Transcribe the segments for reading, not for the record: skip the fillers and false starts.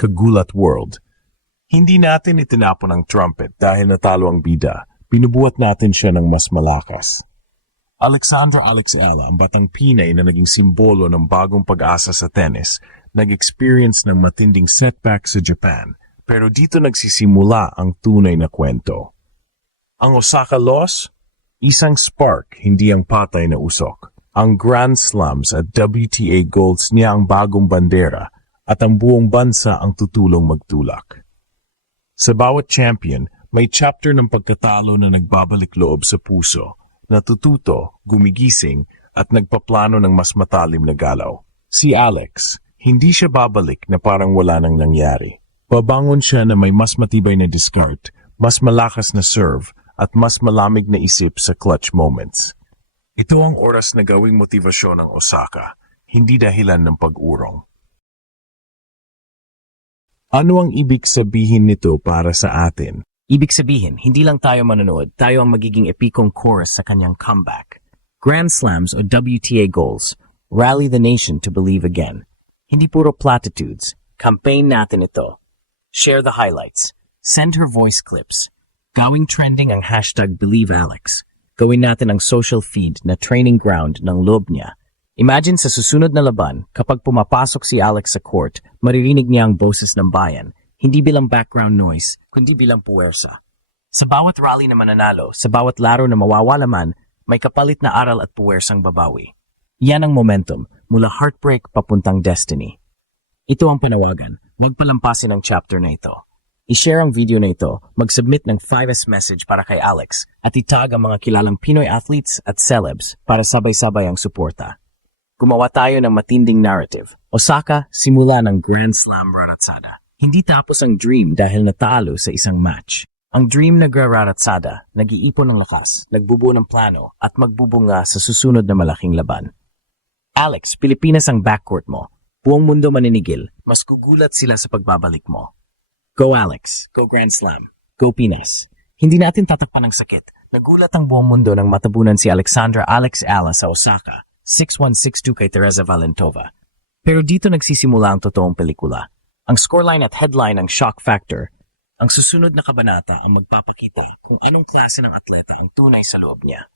Kagulat World. Hindi natin itinapon ang trumpet dahil natalo ang bida. Binubuhat natin siya ng mas malakas. Alexandra Alex Ella, ang batang Pinay na naging simbolo ng bagong pag-asa sa tennis, nag-experience ng matinding setback sa Japan. Pero dito nagsisimula ang tunay na kwento. Ang Osaka loss? Isang spark, hindi ang patay na usok. Ang Grand Slams at WTA Golds niya ang bagong bandera at ang buong bansa ang tutulong magtulak. Sa bawat champion, may chapter ng pagkatalo na nagbabalik loob sa puso, natututo, gumigising at nagpaplano ng mas matalim na galaw. Si Alex, hindi siya babalik na parang wala nang nangyari. Babangon siya na may mas matibay na discard, mas malakas na serve, at mas malamig na isip sa clutch moments. Ito ang oras na gawing motivasyon ng Osaka, hindi dahilan ng pag-urong. Ano ang ibig sabihin nito para sa atin? Ibig sabihin, hindi lang tayo manonood, tayo ang magiging epikong chorus sa kanyang comeback. Grand Slams o WTA goals, rally the nation to believe again. Hindi puro platitudes, campaign natin ito. Share the highlights, send her voice clips, gawing trending ang hashtag BelieveAlex. Gawin natin ang social feed na training ground ng loob niya. Imagine sa susunod na laban, kapag pumapasok si Alex sa court, maririnig niya ang boses ng bayan, hindi bilang background noise, kundi bilang puwersa. Sa bawat rally na mananalo, sa bawat laro na mawawala man, may kapalit na aral at puwersang babawi. Yan ang momentum, mula heartbreak papuntang destiny. Ito ang panawagan, huwag palampasin ang chapter na ito. I-share ang video na ito, mag-submit ng 5S message para kay Alex at itag ang mga kilalang Pinoy athletes at celebs para sabay-sabay ang suporta. Gumawa tayo ng matinding narrative. Osaka, simula ng Grand Slam Raratsada. Hindi tapos ang dream dahil natalo sa isang match. Ang dream nagraratsada, nag-iipon ng lakas, nagbubuo ng plano at magbubunga sa susunod na malaking laban. Alex, Pilipinas ang backcourt mo. Buong mundo maninigil, mas gugulat sila sa pagbabalik mo. Go Alex, go Grand Slam, go Pinas. Hindi natin tatakpan ng sakit. Nagulat ang buong mundo nang matabunan si Alexandra Alex Ella sa Osaka, 6-1-6-2 kay Teresa Valentova. Pero dito nagsisimula ang totoong pelikula. Ang scoreline at headline ang shock factor. Ang susunod na kabanata ang magpapakita kung anong klase ng atleta ang tunay sa loob niya.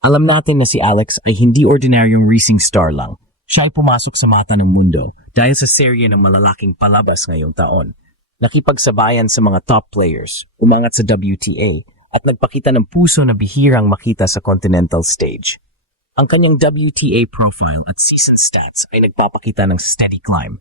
Alam natin na si Alex ay hindi ordinaryong racing star lang. Siya ay pumasok sa mata ng mundo dahil sa serye ng malalaking palabas ngayong taon. Nakipagsabayan sa mga top players, umangat sa WTA, at nagpakita ng puso na bihirang makita sa continental stage. Ang kanyang WTA profile at season stats ay nagpapakita ng steady climb.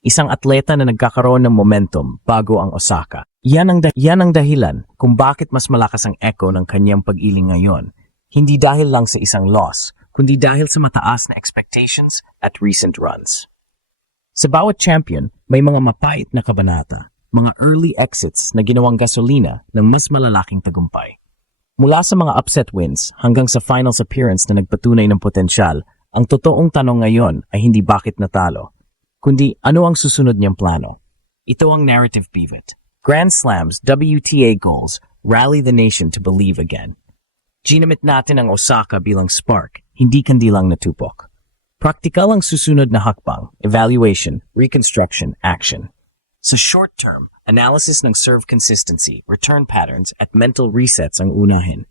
Isang atleta na nagkakaroon ng momentum bago ang Osaka. Yan ang dahilan kung bakit mas malakas ang echo ng kanyang pag-iling ngayon. Hindi dahil lang sa isang loss, kundi dahil sa mataas na expectations at recent runs. Sa bawat champion, may mga mapait na kabanata, mga early exits na ginawang gasolina ng mas malalaking tagumpay. Mula sa mga upset wins hanggang sa finals appearance na nagpatunay ng potensyal, ang totoong tanong ngayon ay hindi bakit natalo, kundi ano ang susunod niyang plano. Ito ang narrative pivot. Grand Slams, WTA goals, rally the nation to believe again. Ginamit natin ang Osaka bilang spark, hindi kandilang natupok. Praktikal ang susunod na hakbang, evaluation, reconstruction, action. Sa short term, analysis ng serve consistency, return patterns, at mental resets ang unahin.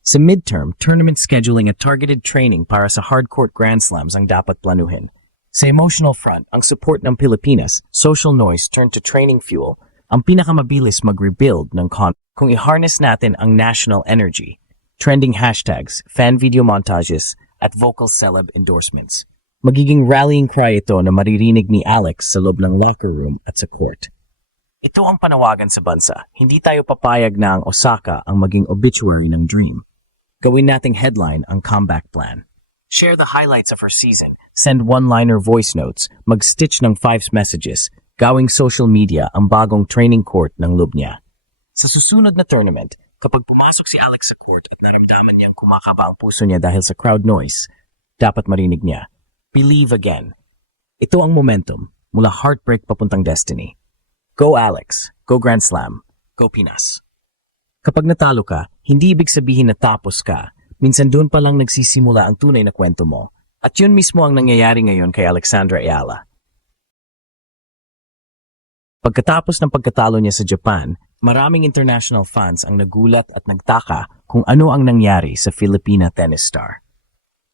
Sa midterm, tournament scheduling at targeted training para sa hardcourt Grand Slams ang dapat planuhin. Sa emotional front, ang support ng Pilipinas, social noise turned to training fuel, ang pinakamabilis mag-rebuild ng kung i-harness natin ang national energy, trending hashtags, fan video montages, at vocal celeb endorsements. Magiging rallying cry ito na maririnig ni Alex sa loob ng locker room at sa court. Ito ang panawagan sa bansa. Hindi tayo papayag na ang Osaka ang maging obituary ng dream. Gawin nating headline ang comeback plan. Share the highlights of her season, send one-liner voice notes, mag-stitch ng 5 messages, gawing social media ang bagong training court ng loob niya. Sa susunod na tournament, kapag pumasok si Alex sa court at naramdaman niyang kumakaba ang puso niya dahil sa crowd noise, dapat marinig niya, believe again. Ito ang momentum, mula heartbreak papuntang destiny. Go Alex, go Grand Slam, go Pinas. Kapag natalo ka, hindi ibig sabihin na tapos ka. Minsan doon pa lang nagsisimula ang tunay na kwento mo. At yun mismo ang nangyayari ngayon kay Alexandra Ayala. Pagkatapos ng pagkatalo niya sa Japan, maraming international fans ang nagulat at nagtaka kung ano ang nangyari sa Filipina tennis star.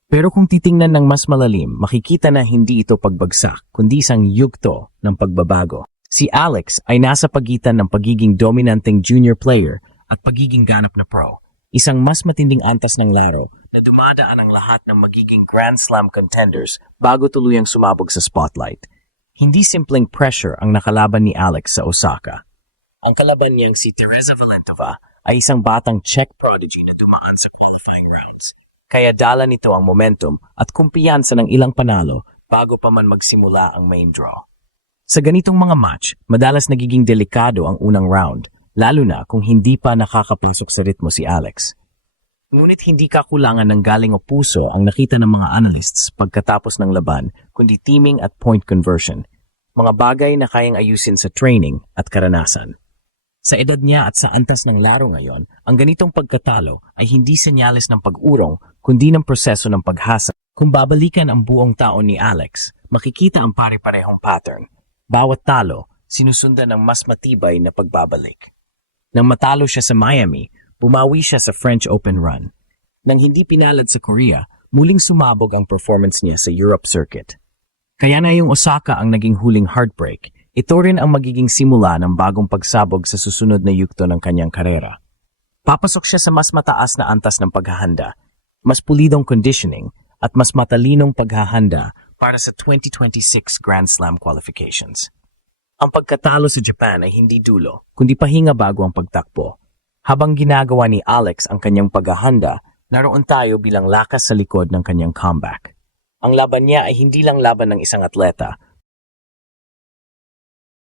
Pero kung titingnan ng mas malalim, makikita na hindi ito pagbagsak, kundi isang yugto ng pagbabago. Si Alex ay nasa pagitan ng pagiging dominanteng junior player at pagiging ganap na pro. Isang mas matinding antas ng laro na dumadaan ang lahat ng magiging Grand Slam contenders bago tuluyang sumabog sa spotlight. Hindi simpleng pressure ang nakalaban ni Alex sa Osaka. Ang kalaban niyang si Teresa Valentova ay isang batang Czech prodigy na dumaan sa qualifying rounds. Kaya dala nito ang momentum at kumpiyansa ng ilang panalo bago pa man magsimula ang main draw. Sa ganitong mga match, madalas nagiging delikado ang unang round, lalo na kung hindi pa nakakapasok sa ritmo si Alex. Ngunit hindi kakulangan ng galing o puso ang nakita ng mga analysts pagkatapos ng laban, kundi teaming at point conversion, mga bagay na kayang ayusin sa training at karanasan. Sa edad niya at sa antas ng laro ngayon, ang ganitong pagkatalo ay hindi senyales ng pag-urong, kundi ng proseso ng paghasa. Kung babalikan ang buong taon ni Alex, makikita ang pare-parehong pattern. Bawat talo, sinusundan ng mas matibay na pagbabalik. Nang matalo siya sa Miami, bumawi siya sa French Open run. Nang hindi pinalad sa Korea, muling sumabog ang performance niya sa Europe circuit. Kaya na yung Osaka ang naging huling heartbreak, ito rin ang magiging simula ng bagong pagsabog sa susunod na yugto ng kanyang karera. Papasok siya sa mas mataas na antas ng paghahanda, mas pulidong conditioning, at mas matalinong paghahanda para sa 2026 Grand Slam qualifications. Ang pagkatalo sa Japan ay hindi dulo, kundi pahinga bago ang pagtakbo. Habang ginagawa ni Alex ang kanyang paghahanda, naroon tayo bilang lakas sa likod ng kanyang comeback. Ang laban niya ay hindi lang laban ng isang atleta,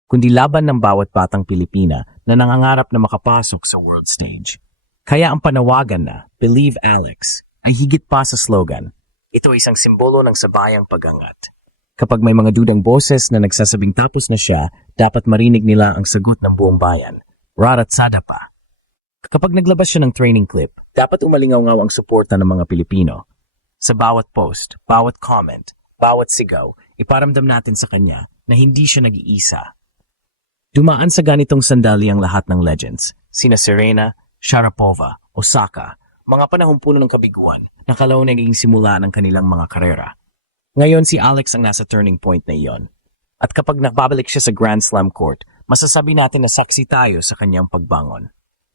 kundi laban ng bawat batang Pilipina na nangangarap na makapasok sa world stage. Kaya ang panawagan na, Believe Alex, ay higit pa sa slogan. Ito ay isang simbolo ng sabayang pagangat. Kapag may mga dudang boses na nagsasabing tapos na siya, dapat marinig nila ang sagot ng buong bayan. Raratsada pa. Kapag naglabas siya ng training clip, dapat umalingaw-ngaw ang suporta ng mga Pilipino. Sa bawat post, bawat comment, bawat sigaw, iparamdam natin sa kanya na hindi siya nag-iisa. Dumaan sa ganitong sandali ang lahat ng legends, sina Serena, Sharapova, Osaka, mga panahong puno ng kabiguan na kalaw naging simula ng kanilang mga karera. Ngayon si Alex ang nasa turning point na iyon. At kapag nakababalik siya sa Grand Slam court, masasabi natin na saksi tayo sa kanyang pagbangon.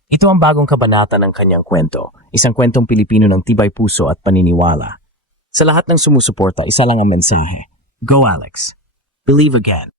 Ito ang bagong kabanata ng kanyang kwento, isang kwentong Pilipino ng tibay puso at paniniwala. Sa lahat ng sumusuporta, isa lang ang mensahe. Go Alex! Believe again!